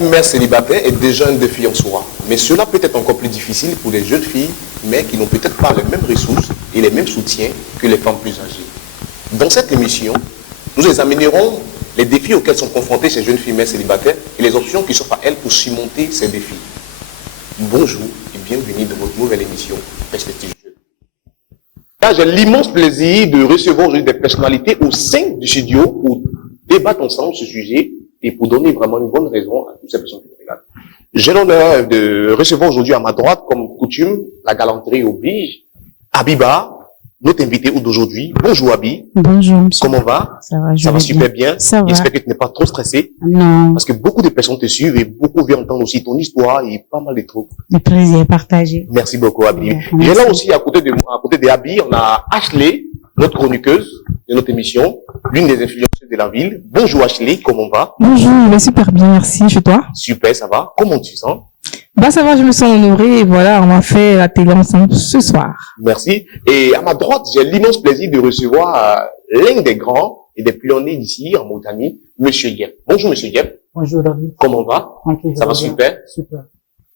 Être mère célibataire est déjà un défi en soi, mais cela peut être encore plus difficile pour les jeunes filles, mais qui n'ont peut-être pas les mêmes ressources et les mêmes soutiens que les femmes plus âgées. Dans cette émission, nous examinerons les défis auxquels sont confrontées ces jeunes filles mères célibataires et les options qui s'offrent à elles pour surmonter ces défis. Bonjour et bienvenue dans votre nouvelle émission Perspective Jeune. Là, j'ai l'immense plaisir de recevoir aujourd'hui des personnalités au sein du studio pour débattre ensemble ce sujet et pour donner vraiment une bonne raison à toutes ces personnes qui nous regardent. J'ai l'honneur de recevoir aujourd'hui à ma droite, comme coutume, la galanterie oblige, Habiba, notre invité d'aujourd'hui. Bonjour Abi. Bonjour monsieur. Comment va? Ça va super bien. Ça va. J'espère que tu n'es pas trop stressé. Non. Parce que beaucoup de personnes te suivent et beaucoup veulent entendre aussi ton histoire et pas mal de trucs. Le plaisir partagé. Merci beaucoup Abi. Merci. Et là aussi, à côté de Abi, on a Ashley, notre chroniqueuse de notre émission, l'une des influenceuses de la ville. Bonjour Ashley, comment va? Bonjour, je vais super bien, merci. Chez toi? Super, ça va. Comment tu sens? Bah ça va, je me sens honorée et voilà, on va faire la télé ensemble ce soir. Merci. Et à ma droite, j'ai l'immense plaisir de recevoir l'un des grands et des pionniers d'ici en Mauritanie, Monsieur Yep. Bonjour Monsieur Yep. Bonjour David. Comment va? Tranquille. Ça va super? Super.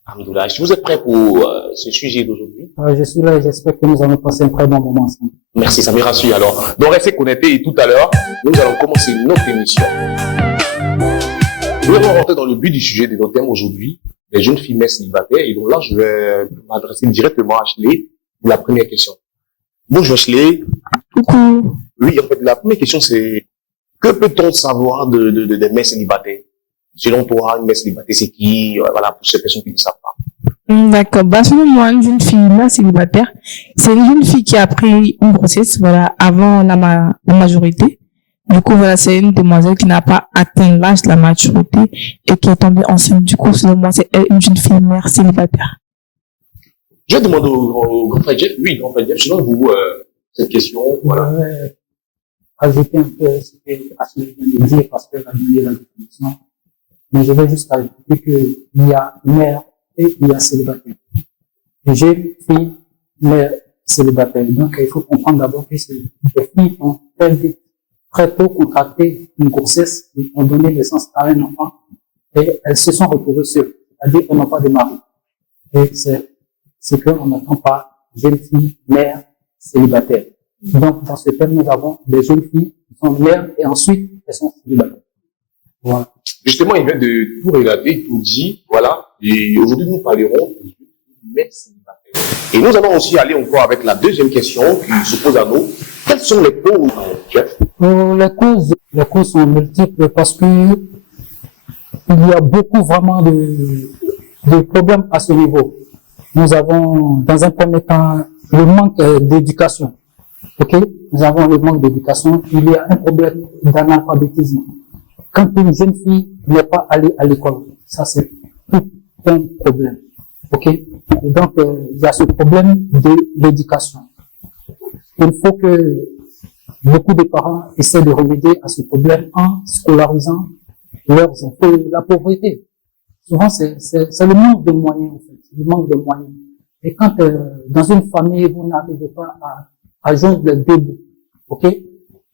Alhamdoulilah. Est-ce que vous êtes prêts pour ce sujet d'aujourd'hui? Je suis là et j'espère que nous allons passer un très bon moment ensemble. Merci, ça me rassure alors. Donc restez connectés et tout à l'heure, nous allons commencer notre émission. Nous allons rentrer dans le but du sujet de notre thème aujourd'hui, les jeunes filles mères célibataires. Et donc là, je vais m'adresser directement à Ashley pour la première question. Bonjour Ashley. Coucou. Oui, en fait, la première question c'est, que peut-on savoir des mères célibataires? Selon toi, une mère célibataire, c'est qui? Voilà, pour ces personnes qui ne savent pas. D'accord. Bah, selon moi, une jeune fille là, célibataire, c'est une jeune fille qui a pris une grossesse, voilà, avant la majorité. Du coup, voilà, c'est une demoiselle qui n'a pas atteint l'âge de la maturité et qui est tombée enceinte. Du coup, selon moi, c'est une jeune fille mère célibataire. Je demande au grand frère Jeff, oui, grand frère Jeff, selon vous, cette question, voilà. Ajouter un peu ce que Ashley vient de dire parce qu'elle a donné la définition. Mais je vais juste ajouter qu'il y a mère et il y a célibataire. Jeune fille, mère célibataire. Donc, il faut comprendre d'abord que c'est des filles qui ont très tôt contracté une grossesse, qui ont donné naissance à un enfant et elles se sont retrouvées seules. C'est-à-dire qu'elles n'ont pas de mari. Et c'est qu'on n'entend pas jeune fille, mère célibataire. Donc, dans ce thème, nous avons des jeunes filles qui sont mères et ensuite elles sont célibataires. Voilà. Justement, il vient de tout relater, tout dit, voilà. Et aujourd'hui, nous parlerons des mères célibataires. Et nous allons aussi aller encore avec la deuxième question qui se pose à nous. Quelles sont les causes, Jeff? Les causes sont multiples parce que il y a beaucoup vraiment de problèmes à ce niveau. Nous avons, dans un premier temps, le manque d'éducation. Ok? Nous avons le manque d'éducation. Il y a un problème d'analphabétisme. Quand une jeune fille n'est pas allée à l'école, ça c'est tout un problème. Ok? Et donc, il y a ce problème de l'éducation. Il faut que beaucoup de parents essaient de remédier à ce problème en scolarisant leurs enfants. La pauvreté, souvent c'est le manque de moyens, en fait. Le manque de moyens. Et quand dans une famille, vous n'arrivez pas à joindre les deux bouts, ok?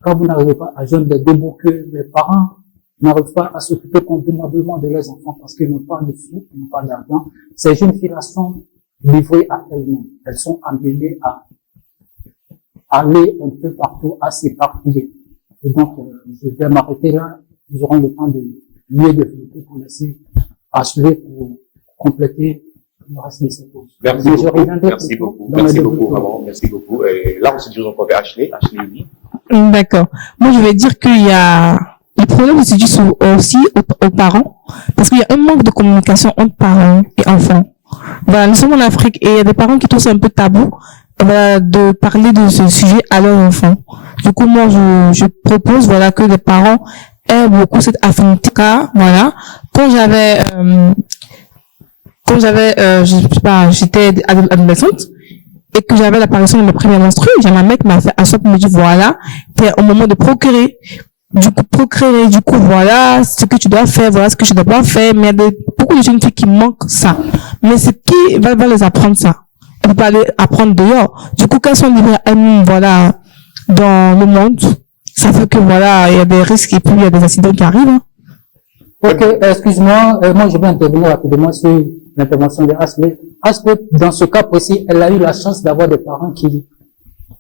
Quand vous n'arrivez pas à joindre les deux bouts, que les parents n'arrivent pas à s'occuper convenablement de leurs enfants parce qu'ils n'ont pas de sous, ils n'ont pas d'argent, ces jeunes filles-là sont livrées à elles-mêmes. Elles sont amenées à aller un peu partout, à s'éparpiller. Et donc, je vais m'arrêter là. Nous aurons le temps de mieux développer pour laisser Ashley pour compléter le reste de cette cause. Merci beaucoup. Merci beaucoup. Merci beaucoup, vraiment. Merci beaucoup. Et là, on se dirige encore vers Ashley. Ashley, oui. D'accord. Moi, je vais dire qu'il y a le problème se dit aussi aux parents, parce qu'il y a un manque de communication entre parents et enfants. Voilà, nous sommes en Afrique et il y a des parents qui trouvent ça un peu tabou, voilà, de parler de ce sujet à leurs enfants. Du coup, moi, je propose, voilà, que les parents aient beaucoup cette affinité, voilà. Quand j'avais, je sais pas, j'étais adolescente, et que j'avais l'apparition de mes premiers menstrues, j'ai ma mère qui m'a fait asseoir pour me dire, voilà, t'es au moment de procréer. Du coup, voilà ce que tu dois faire, voilà ce que je dois pas faire, mais il y a beaucoup de jeunes filles qui manquent ça. Mais c'est qui va les apprendre ça? On peut pas aller apprendre dehors. Du coup, quand elles sont livrées voilà, dans le monde, ça fait que voilà, il y a des risques et puis il y a des accidents qui arrivent, hein. Ok, excuse-moi, moi je vais intervenir rapidement sur l'intervention de Ashley. Ashley, dans ce cas précis, elle a eu la chance d'avoir des parents qui,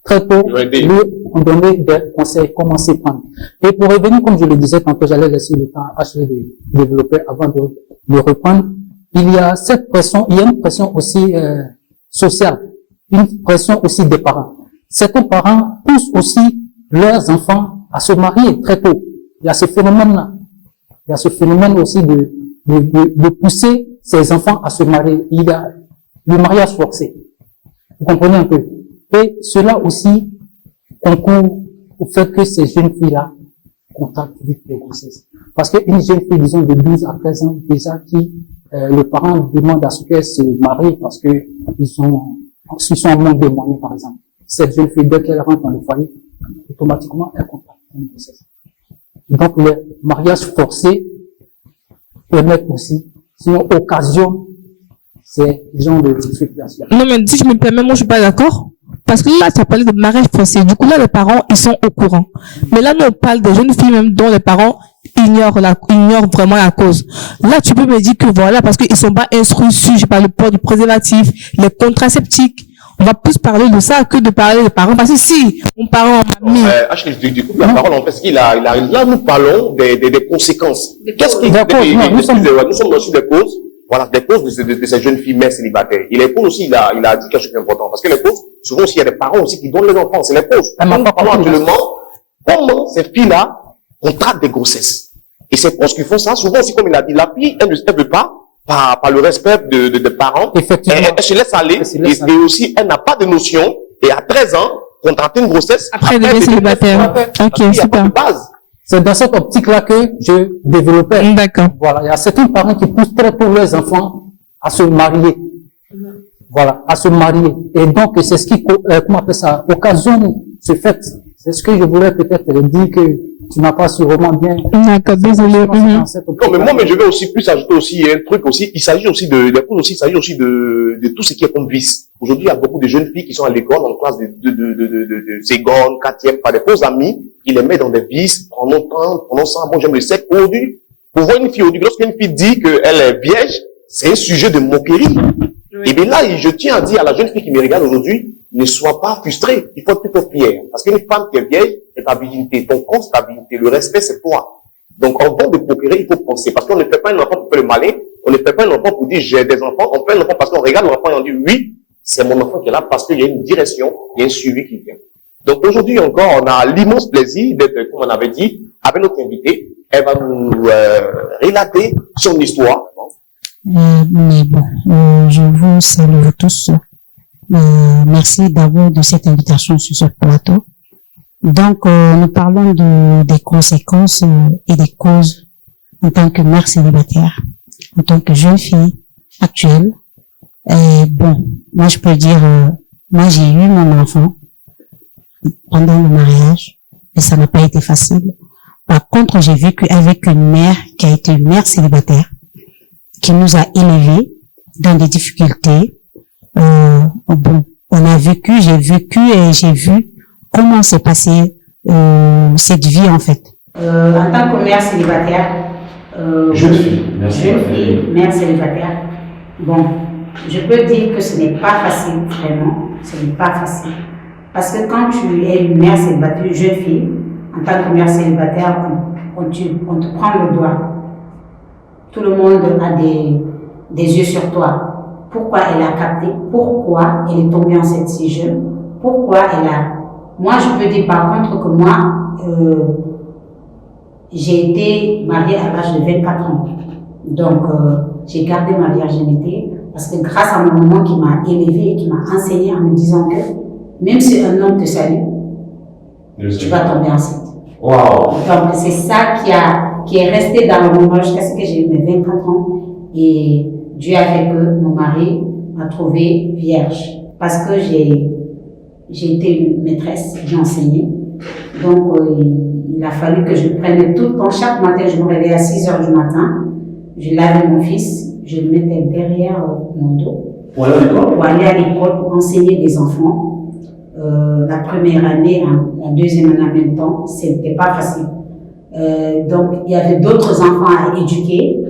très tôt, lui ont donné des conseils, comment s'y prendre. Et pour revenir, comme je le disais tantôt, j'allais laisser le temps à Ashley de développer avant de reprendre. Il y a cette pression, il y a une pression aussi sociale, une pression aussi des parents. Certains parents poussent aussi leurs enfants à se marier très tôt. Il y a ce phénomène-là. Il y a ce phénomène aussi de pousser ses enfants à se marier. Il y a le mariage forcé. Vous comprenez un peu? Et cela aussi concourt au fait que ces jeunes filles-là contractent vite les grossesses. Parce qu'une jeune fille, disons, de 12 à 13 ans, déjà, qui, le parent demande à ce qu'elle se marie parce que ils sont en manque de moyens, par exemple. Cette jeune fille, dès qu'elle rentre dans le foyer, automatiquement, elle contracte une grossesse. Donc, le mariage forcé permet aussi, sinon, occasion, ces genres de situation. Non, mais si je me permets, moi, je suis pas d'accord. Parce que là, tu as parlé de mariage forcé. Du coup, là, les parents, ils sont au courant. Mais là, nous, on parle des jeunes filles même dont les parents ignorent vraiment la cause. Là, tu peux me dire que voilà, parce qu'ils sont pas instruits sur, je sais pas, le port du préservatif, les contraceptiques. On va plus parler de ça que de parler des parents. Parce que si, mon parent m'a mis... Ashley, du coup, la parole, en fait, là, nous parlons des conséquences. Qu'est-ce qui nous sommes aussi des causes. Voilà, des causes de ces jeunes filles mères célibataires. Et les causes aussi, il a dit quelque chose d'important. Parce que les causes, souvent aussi, il y a des parents aussi qui donnent les enfants. C'est les causes. Nous parlons actuellement, comment ces filles-là contractent des grossesses. Et ces causes qui font ça, souvent aussi, comme il a dit, la fille, elle ne veut pas, par le respect des parents. Effectivement. Elle se laisse aller. Et aussi, elle n'a pas de notion. Et à 13 ans, contracter une grossesse. Après, elle devient célibataire. Ok, super. C'est dans cette optique-là que je développais. D'accord. Voilà. Il y a certains parents qui poussent très tôt leurs enfants à se marier. Voilà. À se marier. Et donc, c'est ce qui, comment on appelle ça, occasionne ce fait. C'est ce que je voulais peut-être dire que tu n'as pas sûrement bien. D'accord, désolé. Non, mais moi, je vais aussi plus ajouter aussi un truc aussi. Il s'agit aussi de tout ce qui est comme vice. Aujourd'hui, il y a beaucoup de jeunes filles qui sont à l'école, en classe de seconde, quatrième, par des faux amis, qui les mettent dans des vices, pendant ça, bon, j'aime le sexe. Aujourd'hui, pour voir une fille, lorsqu'une fille dit qu'elle est vierge, c'est un sujet de moquerie. Oui. Et bien là, je tiens à dire à la jeune fille qui me regarde aujourd'hui, ne sois pas frustrée. Il faut être plutôt fier. Parce qu'une femme qui est vieille, c'est ta dignité. Ton corps, c'est ta dignité. Le respect, c'est toi. Donc, en bon de procréer, il faut penser. Parce qu'on ne fait pas un enfant pour faire le malin. On ne fait pas un enfant pour dire j'ai des enfants. On fait un enfant parce qu'on regarde l'enfant et on dit oui, c'est mon enfant qui est là parce qu'il y a une direction, il y a un suivi qui vient. Donc, aujourd'hui encore, on a l'immense plaisir d'être, comme on avait dit, avec notre invitée. Elle va nous relater son histoire. Mais bon, je vous salue tous. Merci d'abord de cette invitation sur ce plateau. Donc, nous parlons des conséquences et des causes en tant que mère célibataire, en tant que jeune fille actuelle. Et bon, moi je peux dire, moi j'ai eu mon enfant pendant le mariage, et ça n'a pas été facile. Par contre, j'ai vécu avec une mère qui a été une mère célibataire, qui nous a élevés dans des difficultés. Bon, on a vécu, j'ai vécu et j'ai vu comment s'est passée cette vie en fait. En tant que mère célibataire, jeune fille, mère célibataire, bon, je peux dire que ce n'est pas facile, vraiment, ce n'est pas facile. Parce que quand tu es une mère célibataire, une jeune fille, en tant que mère célibataire, on te prend le doigt. Tout le monde a des yeux sur toi. Pourquoi elle a capté? Pourquoi elle est tombée enceinte si jeune? Pourquoi elle a... Moi, je peux dire par contre que moi, j'ai été mariée à l'âge de 24 ans. Donc, j'ai gardé ma virginité parce que grâce à mon maman qui m'a élevée et qui m'a enseigné en me disant que même si un homme te salue, tu vas tomber enceinte. Wow. Donc, c'est ça qui est resté dans le moment jusqu'à ce que j'ai eu mes 24 ans. Et Dieu a fait que mon mari m'a trouvée vierge. Parce que j'ai été une maîtresse, j'ai enseigné. Donc, il a fallu que je prenne tout le temps. Chaque matin, je me réveillais à 6 heures du matin. Je lavais mon fils, je le mettais derrière mon dos. Pour aller à l'école? Pour aller à l'école, pour enseigner les enfants. La première année, la deuxième année en même temps, c'était pas facile. Donc, il y avait d'autres enfants à éduquer,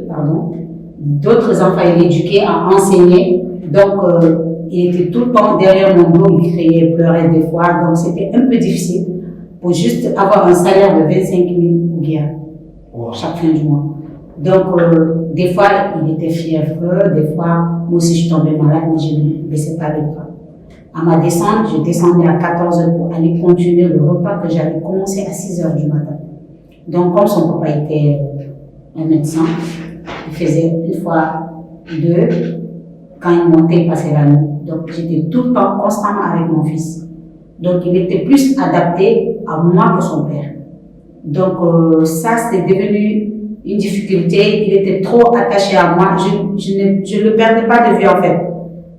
d'autres enfants à éduquer, à enseigner. Donc, il était tout le temps derrière mon dos, il criait, pleurait des fois. Donc, c'était un peu difficile pour juste avoir un salaire de 25 000 ou bien chaque fin du mois. Donc, des fois, il était fiévreux, des fois, moi aussi, je tombais malade, mais je ne baissais pas les bras. À ma descente, je descendais à 14 h pour aller continuer le repas que j'avais commencé à 6 h du matin. Donc, comme son papa était un médecin, il faisait une fois deux. Quand il montait, il passait la nuit. Donc, j'étais tout le temps constamment avec mon fils. Donc, il était plus adapté à moi que son père. Donc, ça, c'est devenu une difficulté. Il était trop attaché à moi. Je ne le perdais pas de vue, en fait.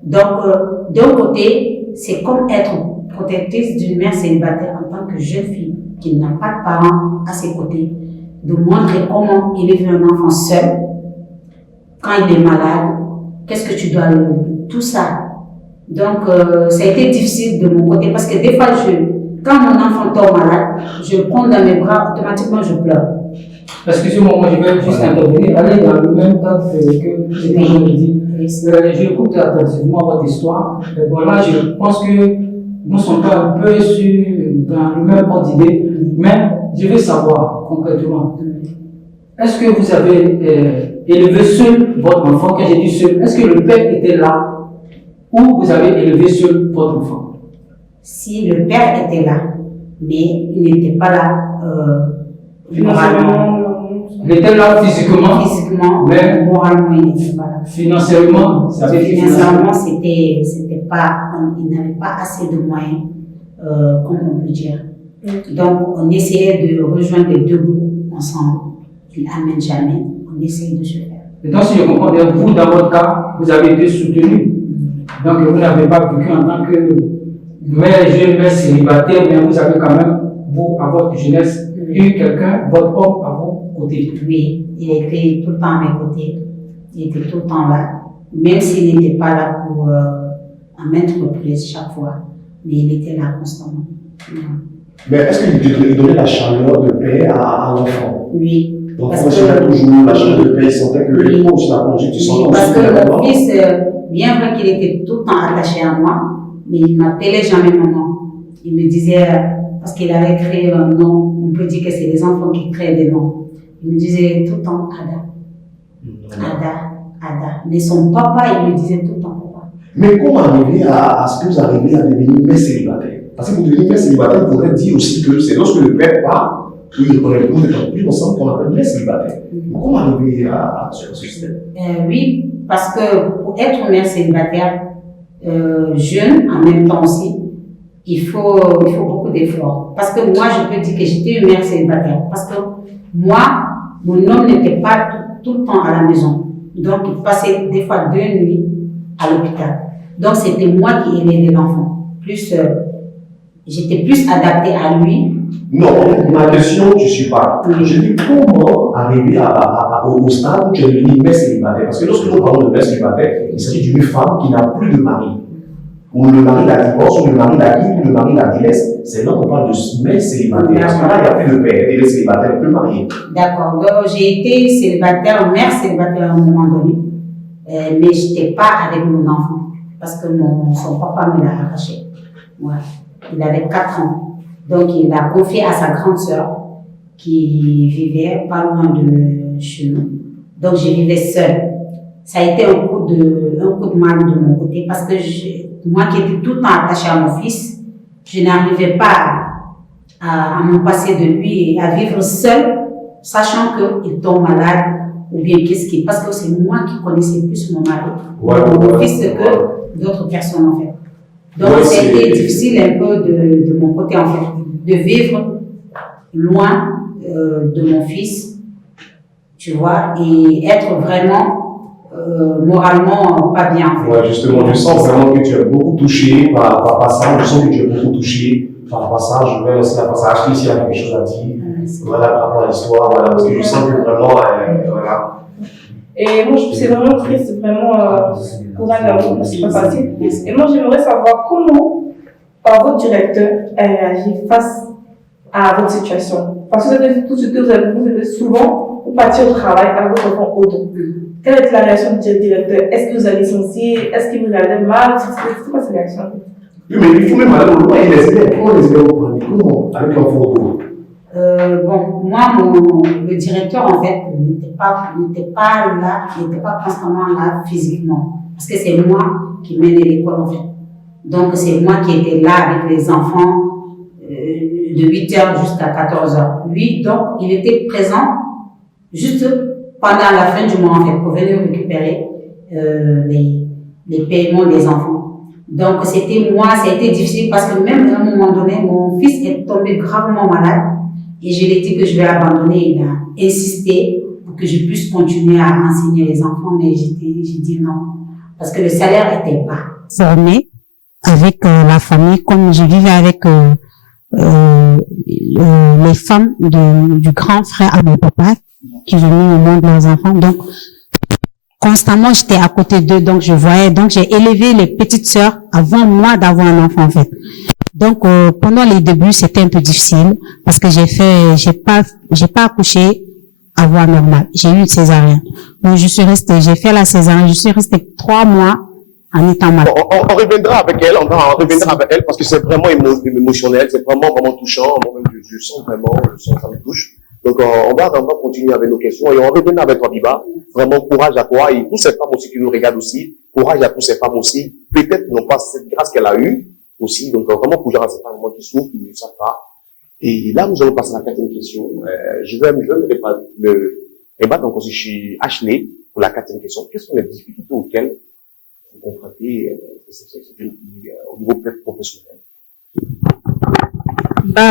Donc, d'un côté, c'est comme être protectrice d'une mère célibataire en tant que jeune fille qui n'a pas de parents à ses côtés, de montrer comment élever un enfant seul quand il est malade. Qu'est-ce que tu dois le... Tout ça. Donc, ça a été difficile de mon côté parce que des fois, quand mon enfant tombe malade, je le prends dans mes bras, automatiquement, je pleure. Excusez-moi, moi, je vais juste intervenir. Allez dans le même temps que je l'ai dit. J'écoute attentivement votre histoire. Voilà, je pense que nous sommes pas un peu dans le même ordre d'idée, mais je veux savoir concrètement. Est-ce que vous avez élevé seul votre enfant? Quand j'ai dit seul, est-ce que le père était là ou vous avez élevé seul votre enfant? Si le père était là, mais il n'était pas là moralement. Il était là physiquement, mais moralement, il n'était pas là. Financièrement, c'était pas, il n'avait pas assez de moyens, comme on peut dire. Donc, on essayait de rejoindre les deux bouts ensemble. Il n'amène jamais. On essaye de se faire. Et donc, si je comprends bien, vous, dans votre cas, vous avez été soutenu. Donc, vous n'avez pas vécu en tant que jeune mère célibataire, mais vous avez quand même, vous, à votre jeunesse, eu quelqu'un, votre homme à vos côtés. Oui, il était tout le temps à mes côtés. Il était tout le temps là. Même s'il n'était pas là pour en maintes reprises chaque fois. Mais il était là constamment. Mais est-ce qu'il donnait la chaleur de paix à l'enfant? Oui. L'enfant sentait toujours la chaleur de paix, il sentait que les proches la plongée, tu sens parce que mon fils, bien vrai qu'il était tout le temps attaché à moi, mais il ne m'appelait jamais maman. Il me disait, parce qu'il avait créé un nom, on peut dire que c'est les enfants qui créent des noms. Il me disait tout le temps Ada. Ada. Mais son papa, il me disait tout le temps papa. Mais comment arriver à ce que vous arrivez à devenir mère célibataire? Parce que pour devenir mère célibataire, il faudrait dire aussi que c'est lorsque le père part, il reconnaît que vous êtes plus ensemble qu'on appelle mère célibataire. Comment arriver à ce système? Oui, parce que pour être mère célibataire, jeune en même temps aussi, il faut beaucoup d'efforts. Parce que moi, je peux dire que j'étais une mère célibataire. Parce que moi, mon homme n'était pas tout le temps à la maison. Donc, il passait des fois 2 nuits à l'hôpital. Donc, c'était moi qui élevais l'enfant. J'étais plus adaptée à lui. Non, ma question, je ne suis pas. Je dis comment arriver au stade où tu es devenu mère célibataire? Parce que lorsque nous parlons de mère célibataire, il s'agit d'une femme qui n'a plus de mari. Ou le mari la divorce, ou le mari la quitte, ou le mari la délaisse. C'est là qu'on parle de mère célibataire. Parce que là, il n'y a plus de père, elle est célibataire, elle peut marier. D'accord. Donc, j'ai été célibataire, mère célibataire à un moment donné. Mais je n'étais pas avec mon enfant. Parce que son papa me l'a arraché. Ouais. Il avait 4 ans. Donc, il l'a confié à sa grande sœur qui vivait pas loin de chez nous. Donc, je vivais seule. Ça a été un coup de mal de mon côté parce que moi qui étais tout le temps attachée à mon fils, je n'arrivais pas à me passer de lui et à vivre seule, sachant qu'il tombe malade ou bien qu'est-ce qui... Parce que c'est moi qui connaissais plus mon mari, mon fils que d'autres personnes en fait. Donc, c'était difficile un peu de mon côté, en fait, de vivre loin de mon fils, tu vois, et être vraiment moralement pas bien, en fait. Ouais, justement, je sens vraiment que tu es beaucoup touché par passage, je sens que tu es beaucoup touché par le passage. Je vais laisser la passage, ici, il y a quelque chose à dire, voilà, par rapport à l'histoire, voilà, parce que je sens que vraiment, voilà. Et moi, c'est vraiment triste, vraiment, courage à vous, c'est pas facile. Et moi, j'aimerais savoir comment votre directeur a réagi face à votre situation? Parce que tout ce que vous avez souvent, vous partez au travail avec votre enfant au dos. Quelle est la réaction du directeur? Est-ce que vous avez licencié? Est-ce qu'il vous regardait mal? C'est quoi cette réaction? Oui, mais il faut même aller au loin et les élèves. Comment les élèves vont prendre? Comment? Avec l'enfant au dos. Bon, moi, le directeur, en fait, n'était pas là, n'était pas constamment là physiquement. Parce que c'est moi qui menais l'école, en fait. Donc, c'est moi qui étais là avec les enfants de 8h jusqu'à 14h. Lui, donc, il était présent juste pendant la fin du mois, en fait, pour venir récupérer les paiements des enfants. Donc, c'était moi, ça a été difficile parce que même à un moment donné, mon fils est tombé gravement malade. Et je lui ai dit que je vais abandonner. Il a insisté pour que je puisse continuer à enseigner les enfants, mais j'ai dit non. Parce que le salaire était bas. Formée avec la famille, comme je vivais avec les femmes du grand frère à mon papa, qui ont mis au monde leurs enfants. Donc, constamment, j'étais à côté d'eux, donc je voyais. Donc, j'ai élevé les petites sœurs avant moi d'avoir un enfant, en fait. Donc, pendant les débuts, c'était un peu difficile parce que j'ai pas accouché à voie normale. J'ai eu une césarienne. Donc, j'ai fait la césarienne, je suis restée 3 mois en étant malade. On reviendra avec elle, on reviendra avec elle parce que c'est vraiment émotionnel, c'est vraiment touchant. Moi-même, je sens vraiment, ça me touche. Donc, on va continuer avec nos questions et on reviendra avec toi, Biba. Vraiment, courage à toi et toutes ces femmes aussi qui nous regardent aussi. Courage à toutes ces femmes aussi. Peut-être n'ont pas cette grâce qu'elle a eue aussi. Donc, vraiment, courage à ces femmes qui souffrent, qui ne savent pas. Et là, nous allons passer à la 4e question. Je vais me débattre encore si je suis Ashley pour la 4e question. Quelles sont les difficultés auxquelles vous confrontez au niveau professionnel?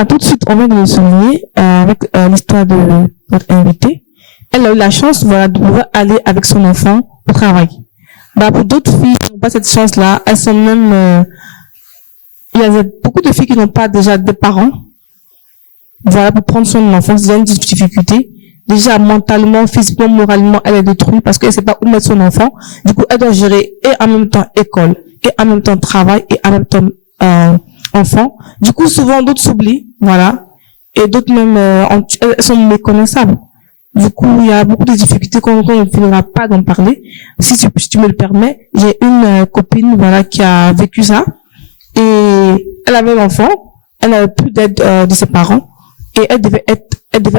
Tout de suite, on vient de le souligner avec l'histoire de notre invitée. Elle a eu la chance, voilà, de pouvoir aller avec son enfant au travail. Pour d'autres filles qui n'ont pas cette chance-là, elles sont même, il y a beaucoup de filles qui n'ont pas déjà de parents. Voilà, pour prendre soin de l'enfant, c'est déjà une difficulté. Déjà, mentalement, physiquement, moralement, elle est détruite parce qu'elle ne sait pas où mettre son enfant. Du coup, elle doit gérer et en même temps école, et en même temps travail, et en même temps, enfant. Du coup, souvent, d'autres s'oublient, voilà. Et d'autres même, elles sont méconnaissables. Du coup, il y a beaucoup de difficultés qu'on ne finira pas d'en parler. Si tu me le permets, j'ai une copine, voilà, qui a vécu ça. Et elle avait l'enfant, elle n'avait plus d'aide de ses parents. Et elle devait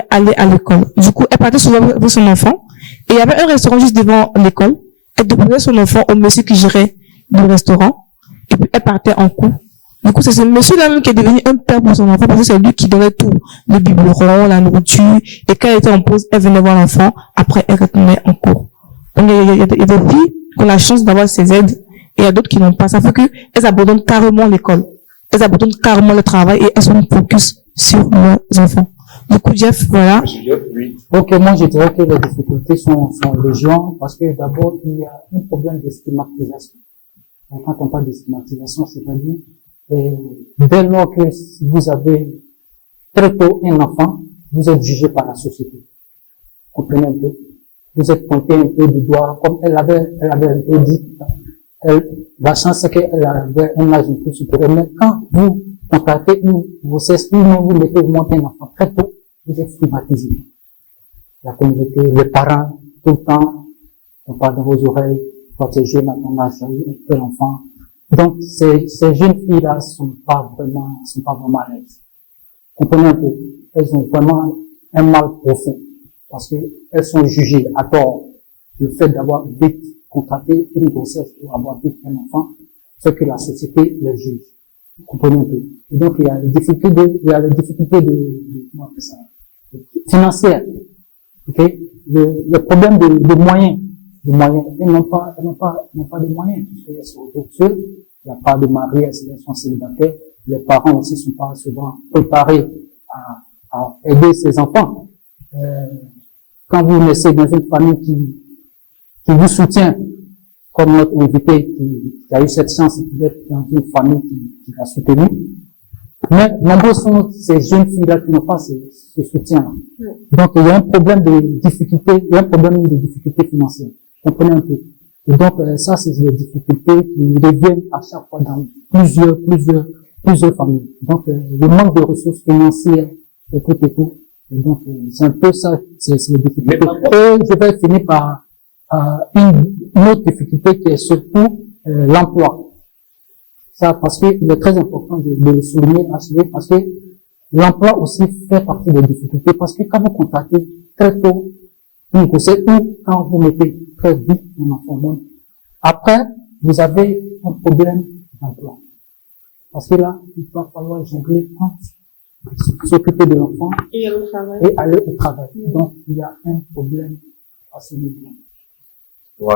aller à l'école. Du coup, elle partait souvent avec son enfant. Et il y avait un restaurant juste devant l'école. Elle déposait son enfant au monsieur qui gérait le restaurant. Et puis, elle partait en cours. Du coup, c'est ce monsieur-là même qui est devenu un père pour son enfant parce que c'est lui qui donnait tout. Le biberon, la nourriture. Et quand elle était en pause, elle venait voir l'enfant. Après, elle retournait en cours. Donc, il y a des filles qui ont la chance d'avoir ces aides. Et il y a d'autres qui n'ont pas. Ça fait qu'elles abandonnent carrément l'école. Elles abandonnent carrément le travail et elles sont focus sur leurs enfants. Du coup, Jeff, voilà. Oui. Ok, moi je dirais que les difficultés sont légion parce que d'abord, il y a un problème de stigmatisation. Donc, quand on parle de stigmatisation, c'est-à-dire dès lors que vous avez très tôt un enfant, vous êtes jugé par la société. Vous comprenez un peu? Vous êtes pointé un peu du doigt, comme elle avait un peu dit. La chance, c'est qu'elle avait un âge un peu supérieur. Mais quand vous contactez une grossesse, ou non, vous mettez, vous montez un enfant très tôt, vous êtes stigmatisé. La communauté, les parents, tout le temps, on parle dans vos oreilles, protégez maintenant l'enfant. Donc, ces jeunes filles-là sont pas vraiment à l'aise. Comprenez un peu. Elles ont vraiment un mal profond. Parce que elles sont jugées à tort. Le fait d'avoir vite contracté une grossesse ou avoir vite un enfant fait que la société les juge. Vous comprenez un peu. Et donc, il y a les difficultés comment on appelle ça? Financières. Ok? Le problème de moyens. Elles n'ont pas de moyens. Parce qu'elles sont toutes seules. Il n'y a pas de mari, elles sont célibataires. Les parents aussi sont pas souvent préparés à aider ses enfants. Quand vous naissez dans une famille qui vous soutient, comme notre invité qui a eu cette chance d'être dans une famille qui l'a soutenu. Mais nombreux sont ces jeunes filles-là qui n'ont pas ce soutien-là. Donc, il y a un problème de difficulté financière. Comprenez un peu. Et donc, ça, c'est des difficultés qui reviennent à chaque fois dans plusieurs familles. Donc, le manque de ressources financières et tout et tout. Et donc, c'est un peu ça, c'est les difficultés. Et je vais finir par une autre difficulté qui est surtout l'emploi. Ça, parce qu'il est très important de le souligner, parce que l'emploi aussi fait partie des difficultés, parce que quand vous contactez très tôt une grossesse ou quand vous mettez très vite un enfant au monde, après, vous avez un problème d'emploi. Parce que là, il va falloir jongler entre s'occuper de l'enfant et aller au travail. Donc, il y a un problème à ce niveau. Ouais.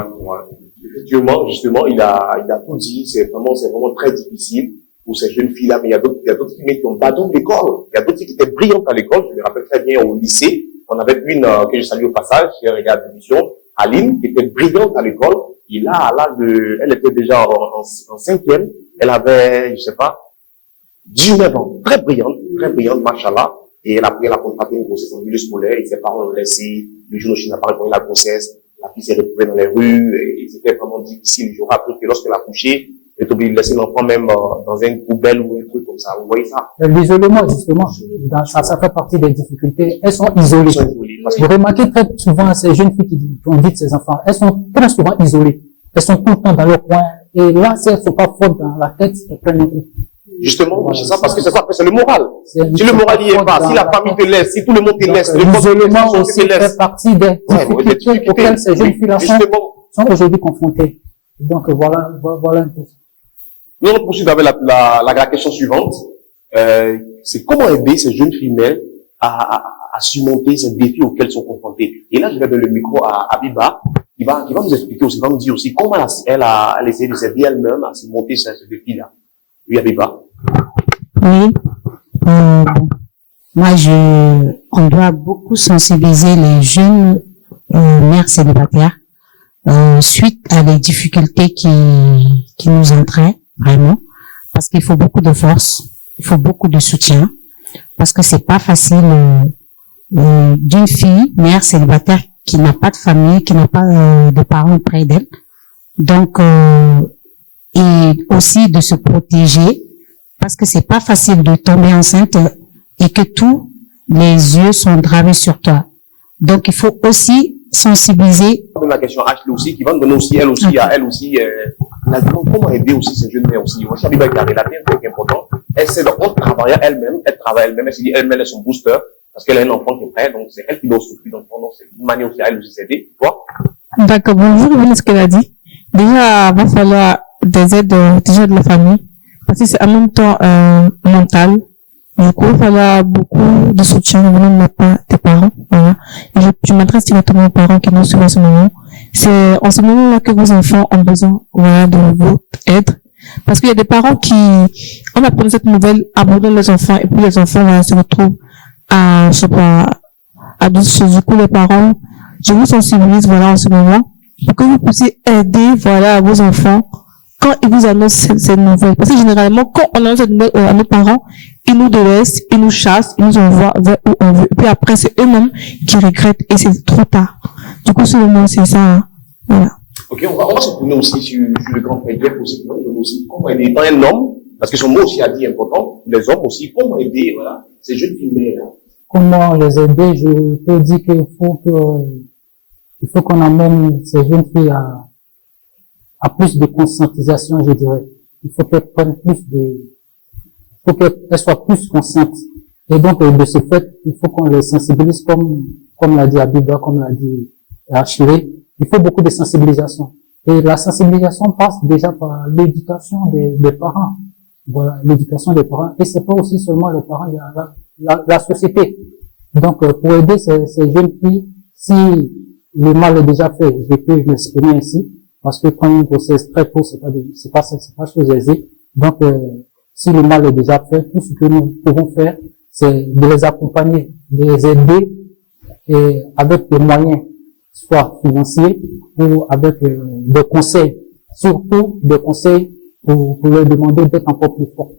Effectivement, justement, il a tout dit. C'est vraiment très difficile pour ces jeunes filles-là. Mais il y a d'autres filles qui ont battu l'école. Il y a d'autres filles qui étaient brillantes à l'école. Je me rappelle très bien au lycée. On avait une que je salue au passage, qui regarde l'émission, Aline, qui était brillante à l'école. Et là, à l'âge elle était déjà en cinquième. Elle avait, je sais pas, 19 ans. Très brillante, machallah. Et elle a contracté une grossesse en milieu scolaire. Et ses parents l'ont laissé. Le jour où il n'a pas répondu la grossesse, la fille s'est retrouvée dans les rues. Et c'était vraiment difficile. J'aurais appris que lorsqu'elle a couché, elle est obligée de laisser l'enfant même dans une poubelle ou un truc comme ça. Vous voyez ça? L'isolement, justement, ça fait partie des difficultés. Elles sont isolées. Parce que vous remarquez très souvent ces jeunes filles qui ont dit de ces enfants, elles sont très souvent isolées. Elles sont tout le temps dans leur coin. Et là, si elles ne sont pas fortes dans la tête, elles prennent un coup. Justement, voilà, c'est ça, parce que c'est le moral. Si le moral y est pas, si la famille te laisse, si tout le monde te laisse, l'isolement aussi fait partie des difficultés auxquelles ces jeunes filles-là sont aujourd'hui confrontées. Donc, voilà un peu ça. Nous, on poursuit avec la question suivante. C'est comment aider ces jeunes femelles à surmonter ces défis auxquels elles sont confrontées. Et là, je vais donner le micro à Abiba, qui va nous expliquer aussi, va nous dire aussi comment elle a essayé de s'aider elle-même à surmonter ce défi-là. Oui, Abiba. Oui. Moi, on doit beaucoup sensibiliser les jeunes mères célibataires suite à les difficultés qui nous entraînent vraiment, parce qu'il faut beaucoup de force, il faut beaucoup de soutien, parce que c'est pas facile d'une fille mère célibataire qui n'a pas de famille, qui n'a pas de parents près d'elle, donc et aussi de se protéger, parce que c'est pas facile de tomber enceinte et que tous les yeux sont dravés sur toi. Donc il faut aussi sensibiliser. La question à Ashley aussi, qui va nous donner aussi, elle aussi, comment aider aussi ces jeunes mères aussi. Moi, Chabiba qui a relaté un truc important. Elle sait donc, elle travaille elle-même, elle se dit elle-même, elle est son booster, parce qu'elle a un enfant qui est prêt, donc c'est elle qui doit s'occuper d'enfant, donc c'est une manière aussi à elle aussi s'aider. Toi? D'accord, bonjour, je vais ce qu'elle a dit. Déjà, il va falloir des aides, déjà de la famille, parce que c'est en même temps, mental. Du coup, il va falloir beaucoup de soutien venant de la part des parents, voilà. Et je m'adresse directement aux parents qui nous suivent en ce moment. C'est en ce moment-là que vos enfants ont besoin, voilà, de votre aide. Parce qu'il y a des parents qui, en apprenant cette nouvelle, abandonnent les enfants, et puis les enfants, voilà, se retrouvent à, je sais pas, à d'autres choses. Du coup, les parents, je vous sensibilise, voilà, en ce moment, pour que vous puissiez aider, voilà, vos enfants, quand ils vous annoncent cette nouvelle. Parce que généralement, quand on annonce cette nouvelle à nos parents, ils nous délaissent, ils nous chassent, ils nous envoient vers où on veut. Et puis après, c'est eux-mêmes qui regrettent et c'est trop tard. Du coup, selon moi, c'est ça, hein. Voilà. Ok, on va se tourner aussi sur le grand frère Jeff aussi, qui va nous donner aussi comment aider un homme, parce que son mot aussi a dit important, les hommes aussi, comment aider, voilà, ces jeunes filles. Comment les aider? Je peux dire qu'il faut qu'on amène ces jeunes filles à plus de conscientisation, je dirais. Il faut qu'elles prennent faut qu'elles soient plus conscientes. Et donc, de ce fait, il faut qu'on les sensibilise comme l'a dit Abiba, comme l'a dit Achille. Il faut beaucoup de sensibilisation. Et la sensibilisation passe déjà par l'éducation des parents. Voilà, l'éducation des parents. Et c'est pas aussi seulement les parents, il y a la société. Donc, pour aider ces jeunes filles, si le mal est déjà fait, je peux m'exprimer ainsi, parce que quand une grossesse très tôt, c'est pas chose aisée. Donc, si le mal est déjà fait, tout ce que nous pouvons faire, c'est de les accompagner, de les aider, et avec des moyens, soit financiers, ou avec des conseils, surtout des conseils pour leur demander d'être encore plus forts.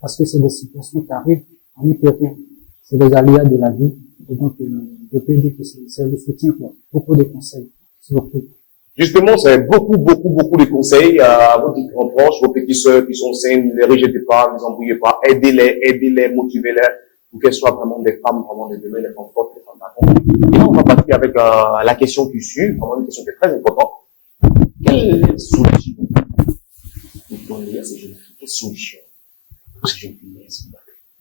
Parce que c'est des situations qui arrivent, on n'y peut rien. C'est des aléas de la vie. Et donc, je peux dire que c'est le soutien, quoi. Beaucoup de conseils, surtout. Justement, c'est beaucoup de conseils à vos différents proches, vos petites sœurs qui sont saines, ne les rejetez pas, ne les embrouillez pas, aidez-les, motivez-les pour qu'elles soient vraiment des femmes, vraiment de demain, des femmes fortes, des femmes d'avenir. Et là, on va passer avec la question qui suit, vraiment une question qui est très importante. Quelle solution vous donnez à ces jeunes filles? Quelle solution pour ces jeunes filles?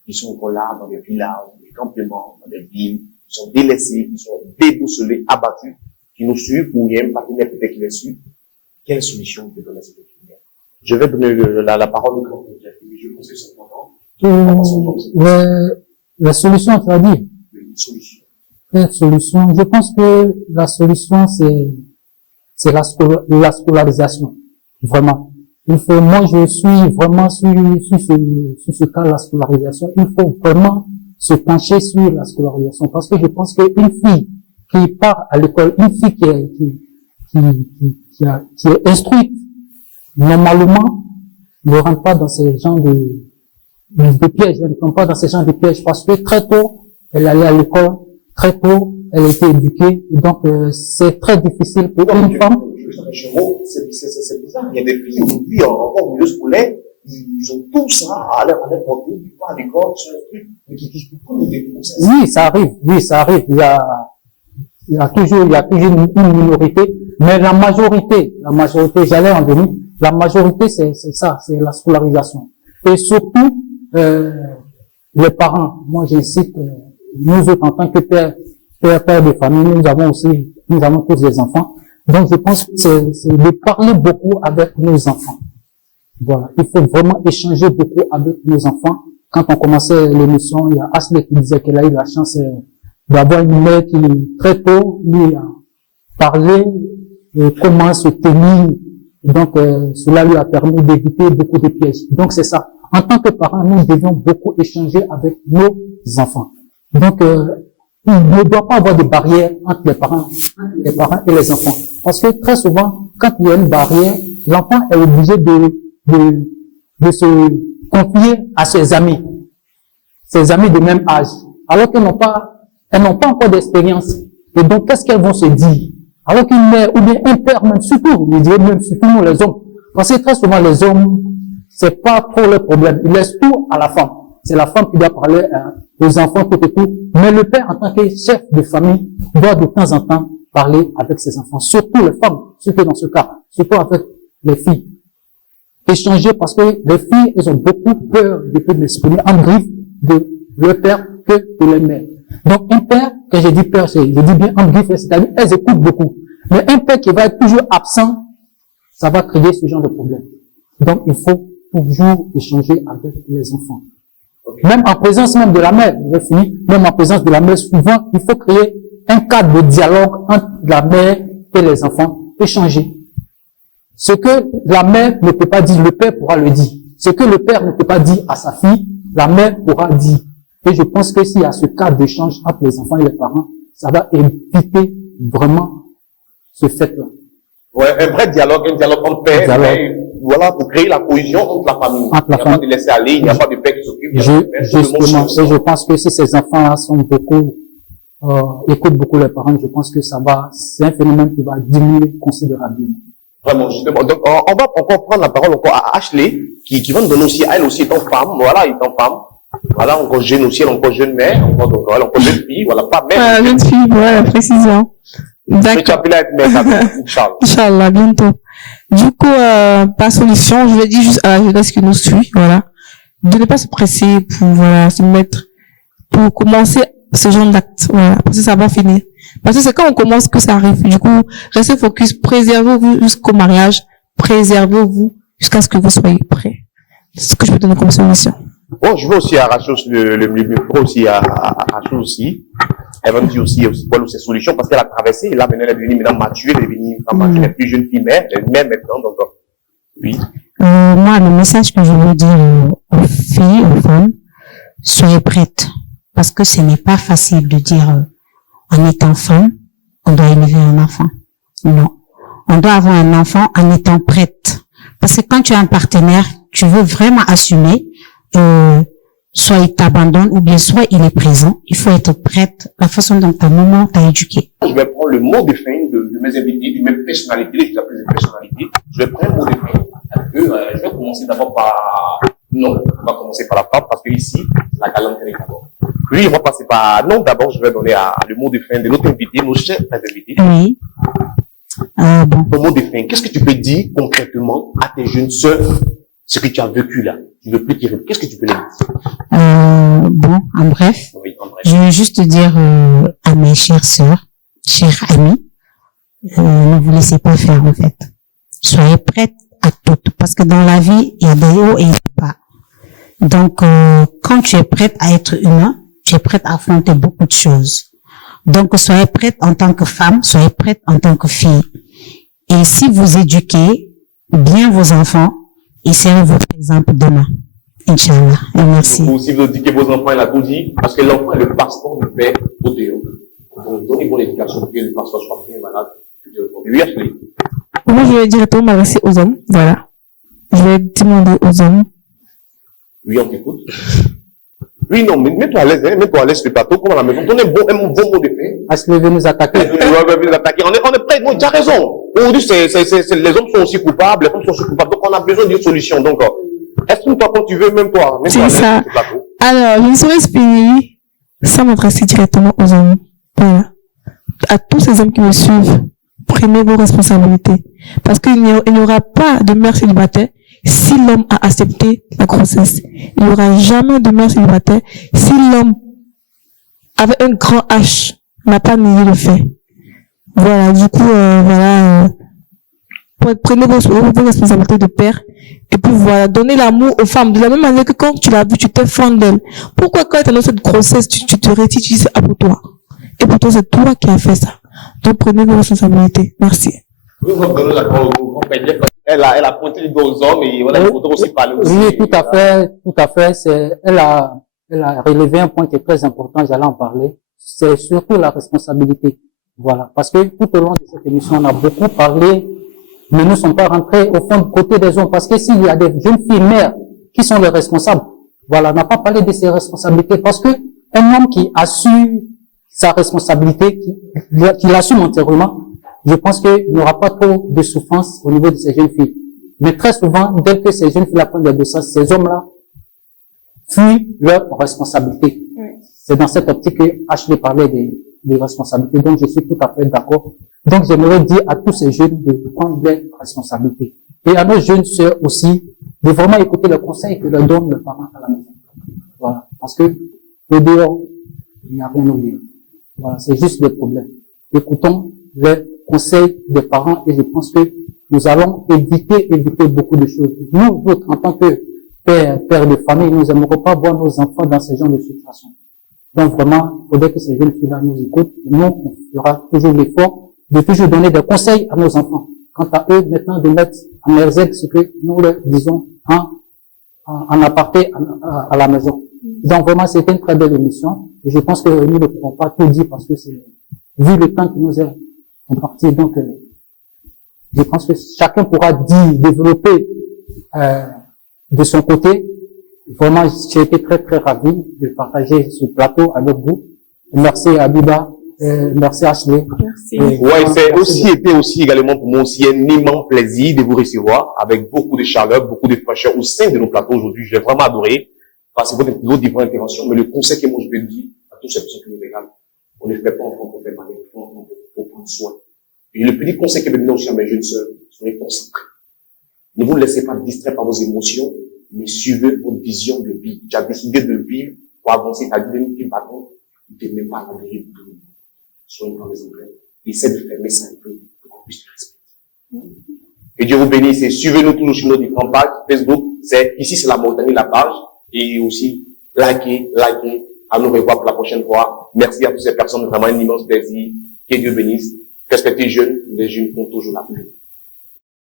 Ils sont encore là, dans des villages, dans des campements, dans des villes, ils sont délaissés, ils sont déboussolés, abattus, qui nous suivent, ou il y a un partenaire peut-être qui les suit. Quelle solution vous donnez à ces jeunes filles? Je vais donner la parole au grand frère. Je pense que c'est important. La solution, tu as dit. Une solution. Quelle solution? Je pense que la solution, c'est la scolarisation. Vraiment. Moi, je suis vraiment sur ce cas, la scolarisation. Il faut vraiment se pencher sur la scolarisation. Parce que je pense qu'une fille qui part à l'école, une fille qui est instruite, normalement, ne rentre pas dans ces genres de pièges. Elle ne tombe pas dans ces genres de pièges parce que très tôt, elle allait à l'école, très tôt, elle a été éduquée. Donc, c'est très difficile pour une femme. C'est bizarre. Il y a des filles aujourd'hui, encore au milieu scolaire, ils ont tout ça à leur portée, ils vont à l'école, sur les trucs, mais qui disent beaucoup de grossesse. Oui, ça arrive. Il y a toujours une minorité, mais la majorité, j'allais en venir, la majorité, c'est ça, c'est la scolarisation. Et surtout, les parents. Moi, j'incite, nous autres, en tant que père de famille, nous avons tous des enfants. Donc, je pense que c'est de parler beaucoup avec nos enfants. Voilà. Il faut vraiment échanger beaucoup avec nos enfants. Quand on commençait l'émission, il y a Ashley qui disait qu'elle a eu la chance d'avoir une mère qui, très tôt, lui a parlé comment se tenir. Donc, cela lui a permis d'éviter beaucoup de pièges. Donc, c'est ça. En tant que parents, nous devions beaucoup échanger avec nos enfants. Donc, il ne doit pas avoir de barrière entre les parents et les enfants. Parce que très souvent, quand il y a une barrière, l'enfant est obligé de se confier à ses amis de même âge, alors qu'elles n'ont pas encore d'expérience. Et donc, qu'est-ce qu'elles vont se dire? Alors qu'une mère ou bien un père, même surtout, je dirais même surtout nous les hommes, parce que très souvent les hommes, c'est pas trop le problème. Ils laissent tout à la femme. C'est la femme qui doit parler aux enfants, tout et tout. Mais le père, en tant que chef de famille, doit de temps en temps parler avec ses enfants. Surtout les femmes, surtout dans ce cas. Surtout avec les filles. Échanger parce que les filles, elles ont beaucoup peur de m'exprimer en griffe de leur père que de leur mère. Donc un père, quand je dis père, je dis bien en griffe, c'est-à-dire elles écoutent beaucoup. Mais un père qui va être toujours absent, ça va créer ce genre de problème. Donc il faut toujours échanger avec les enfants. Même en présence même de la mère, même en présence de la mère, souvent, il faut créer un cadre de dialogue entre la mère et les enfants, échanger. Ce que la mère ne peut pas dire, le père pourra le dire. Ce que le père ne peut pas dire à sa fille, la mère pourra dire. Et je pense que s'il y a ce cadre d'échange entre les enfants et les parents, ça va éviter vraiment ce fait-là. Ouais, un vrai dialogue entre pères, mais voilà, pour créer la cohésion entre la famille. Il n'y a pas de laisser aller, il n'y a pas de père qui s'occupe. Justement, et je pense que si ces enfants sont écoutent beaucoup les parents, je pense que c'est un phénomène qui va diminuer considérablement. Vraiment, justement. Donc, on va encore prendre la parole encore à Ashley, qui va nous donner aussi, elle aussi étant femme, voilà, étant femme. Voilà, encore jeune aussi, elle encore jeune mère, encore jeune fille, voilà, pas mère. Jeune fille, voilà, la précision. D'accord. Tu as pu la être mère, Inch'Allah. Inch'Allah, bientôt. Du coup, par solution, je vais dire juste à la jeunesse qui nous suit, voilà, de ne pas se presser pour, voilà, se mettre, pour commencer ce genre d'acte, voilà, parce que ça va finir. Parce que c'est quand on commence que ça arrive. Du coup, restez focus, préservez-vous jusqu'au mariage, préservez-vous jusqu'à ce que vous soyez prêts. C'est ce que je peux donner comme solution. Bon, je veux aussi arracher le micro aussi à Rachel aussi. Elle va me dire aussi quoi ses solutions parce qu'elle a traversé et là maintenant elle est devenue mature, elle est devenue elle est plus jeune fille mère, elle est mère maintenant donc oui. Moi, le message que je veux dire aux filles, aux femmes, soyez prêtes parce que ce n'est pas facile de dire en étant femme, on doit élever un enfant. Non, on doit avoir un enfant en étant prête parce que quand tu as un partenaire, tu veux vraiment assumer. Soit il t'abandonne ou bien soit il est présent. Il faut être prête la façon dont ta maman t'a éduqué. Je vais prendre le mot de fin de mes invités, de mes personnalités, je l'appelle des personnalités. Je vais prendre le mot de fin. Je vais commencer d'abord par... Non, on va commencer par la femme parce que ici, la galanterie d'abord. Oui, on va passer par... Non, d'abord, je vais donner le mot de fin de l'autre invité, nos chers invités. Oui. Bon. Le mot de fin, qu'est-ce que tu peux dire concrètement à tes jeunes sœurs, ce que tu as vécu là? Tu veux plus dire, qu'est-ce que tu peux leur dire? Bon, en bref, oui, en bref. Je veux juste dire à mes chères sœurs, chers amis, ne vous laissez pas faire en fait. Soyez prêtes à tout, parce que dans la vie, il y a des hauts et des bas. Donc, quand tu es prête à être humain, tu es prête à affronter beaucoup de choses. Donc, soyez prête en tant que femme, soyez prête en tant que fille. Et si vous éduquez bien vos enfants, ils seront votre exemple demain. Inch'Allah. Et merci. Donc, si vous éduquez vos enfants, il a tout dit, parce que l'enfant est le passeport du père au dehors. Donc, donnez bonne éducation pour que le passeport soit bien malade. Oui, Ashley. Moi, je vais directement m'adresser aux hommes. Voilà. Je vais demander aux hommes. Oui, on t'écoute. Oui, non, mais mets-toi à l'aise, hein, mets-toi à l'aise sur le plateau, comme à la maison. Donne un bon mot de fin. Ashley veut nous attaquer. On est prêt, bon, tu as raison. Aujourd'hui, les hommes sont aussi coupables, les femmes sont aussi coupables. Donc, on a besoin d'une solution. Donc, exprime-toi quand tu veux, même toi. C'est ça. Alors, je ne saurais exprimer sans m'adresser directement aux hommes. Voilà. À tous ces hommes qui me suivent, prenez vos responsabilités. Parce qu'il n'y aura pas de mère célibataire si l'homme a accepté la grossesse. Il n'y aura jamais de mère célibataire si l'homme, avec un grand H, n'a pas nié le fait. Voilà, du coup, voilà, prenez vos responsabilités de père, et puis voilà, donnez l'amour aux femmes, de la même manière que quand tu l'as vu, tu t'es fan d'elle. Pourquoi quand tu as cette grossesse, tu te retires, tu dis c'est pour toi. Et pourtant, c'est toi qui as fait ça. Donc, prenez vos responsabilités. Merci. Oui, vous donnez la parole au grand père. Elle a pointé les doigts aux hommes et voilà, il faudra aussi parler aussi. Oui, tout à fait. Elle a relevé un point qui est très important, j'allais en parler. C'est surtout la responsabilité. Voilà. Parce que tout au long de cette émission, on a beaucoup parlé, mais nous ne sommes pas rentrés au fond du côté des hommes. Parce que s'il y a des jeunes filles mères qui sont les responsables, voilà, on n'a pas parlé de ces responsabilités. Parce que un homme qui assume sa responsabilité, qui l'assume entièrement, je pense qu'il n'y aura pas trop de souffrance au niveau de ces jeunes filles. Mais très souvent, dès que ces jeunes filles apprennent des dossiers, ces hommes-là fuient leurs responsabilités. Oui. C'est dans cette optique que Ashley parlait des responsabilités. Donc, je suis tout à fait d'accord. Donc, j'aimerais dire à tous ces jeunes de prendre leurs responsabilités. Et à nos jeunes sœurs aussi, de vraiment écouter le conseil que leur donnent leurs parents à la maison. Voilà. Parce que, au dehors, il n'y a rien au dehors. Voilà. C'est juste des problèmes. Écoutons les conseils des parents et je pense que nous allons éviter beaucoup de choses. Nous, autres, en tant que père de famille, nous n'aimerons pas voir nos enfants dans ce genre de situation. Donc vraiment, il faudrait que ces jeunes filles-là nous écoutent. Nous, on fera toujours l'effort de toujours donner des conseils à nos enfants. Quant à eux, maintenant, de mettre en merveille ce que nous leur disons en aparté à la maison. Donc vraiment, c'était une très belle émission. Et je pense que nous ne pourrons pas tout dire parce que c'est, vu le temps qui nous est imparti. Donc, je pense que chacun pourra développer de son côté. Vraiment, j'ai été très, très ravi de partager ce plateau avec vous. Merci Abiba, merci Ashley. Merci. Ouais, c'est aussi également pour moi aussi un immense plaisir de vous recevoir avec beaucoup de chaleur, beaucoup de fraîcheur au sein de nos plateaux aujourd'hui. J'ai vraiment adoré parce que vos différentes interventions. Mais le conseil que moi je peux dire à tous ces personnes qui nous regardent, on ne fait pas enfant pour faire mal, on faut prendre soin. Et le petit conseil que je vais donner aussi à mes jeunes sœurs, soyez concentrés. Ne vous laissez pas distraire par vos émotions, mais suivez votre vision de vie. Tu as décidé de vivre pour avancer ta vie d'un petit bâton, ne te mets pas à la dérive de tout. Soyez dans les anglais. Essaie de fermer ça un peu pour qu'on puisse te respecter. Que Dieu vous bénisse et suivez-nous toujours sur nos différentes pages. Facebook, ici c'est la Mauritanie, la page. Et aussi, likez. À nous revoir pour la prochaine fois. Merci à toutes ces personnes, vraiment un immense plaisir. Que Dieu bénisse. Respectez les jeunes font toujours la pluie.